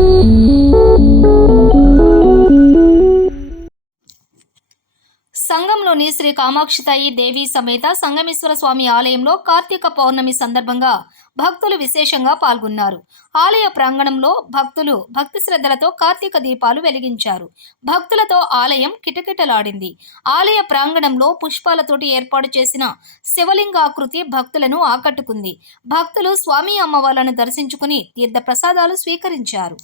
Mm-hmm. సంఘంలోని Shri Kamakshitayi దేవి సమేత సంగమేశ్వర స్వామి ఆలయంలో కార్తీక పౌర్ణమి సందర్భంగా భక్తులు విశేషంగా పాల్గొన్నారు. ఆలయ ప్రాంగణంలో భక్తులు భక్తి శ్రద్ధలతో కార్తీక దీపాలు వెలిగించారు. భక్తులతో ఆలయం కిటకిటలాడింది. ఆలయ ప్రాంగణంలో పుష్పాలతోటి ఏర్పాటు చేసిన శివలింగాకృతి భక్తులను ఆకట్టుకుంది. భక్తులు స్వామి అమ్మవార్లను దర్శించుకుని తీర్థ ప్రసాదాలు స్వీకరించారు.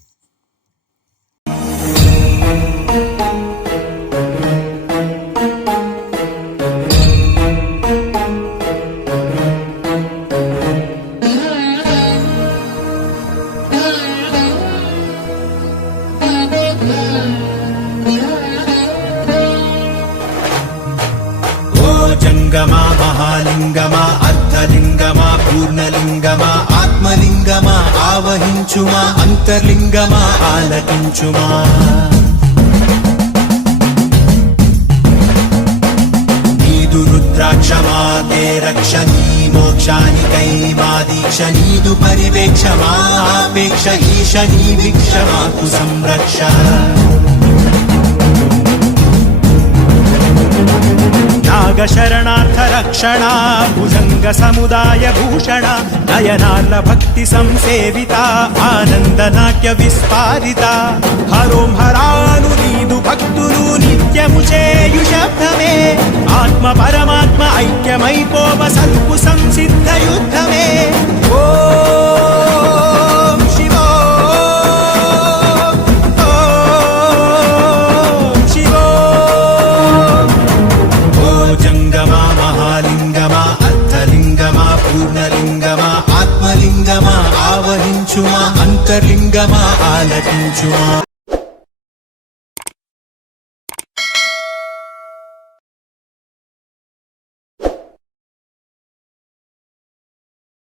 జంగమా మహాలింగమా అర్ధలింగమా పూర్ణలింగమా ఆత్మలింగమా ఆవహించుమా అంతర్లింగమా ఆలకించుమా. నీదు రుద్రాక్షమా తే రక్ష నీ మోక్షానికై మా దీక్ష నీదు పరివేక్ష మా ఆపేక్ష ఈశ నీ వీక్ష మాకు సంరక్ష. నాగశరణార్థ రక్షణ భుజంగ సముదాయ భూషణ నయనార్ల భక్తి సంసేవిత ఆనంద నాట్య విస్పారిత హరోం హరాను నీదు భక్తులు నిత్యము చేయు శబ్దమే. ఆత్మ అంతర్లింగమా ఆలకించుమా?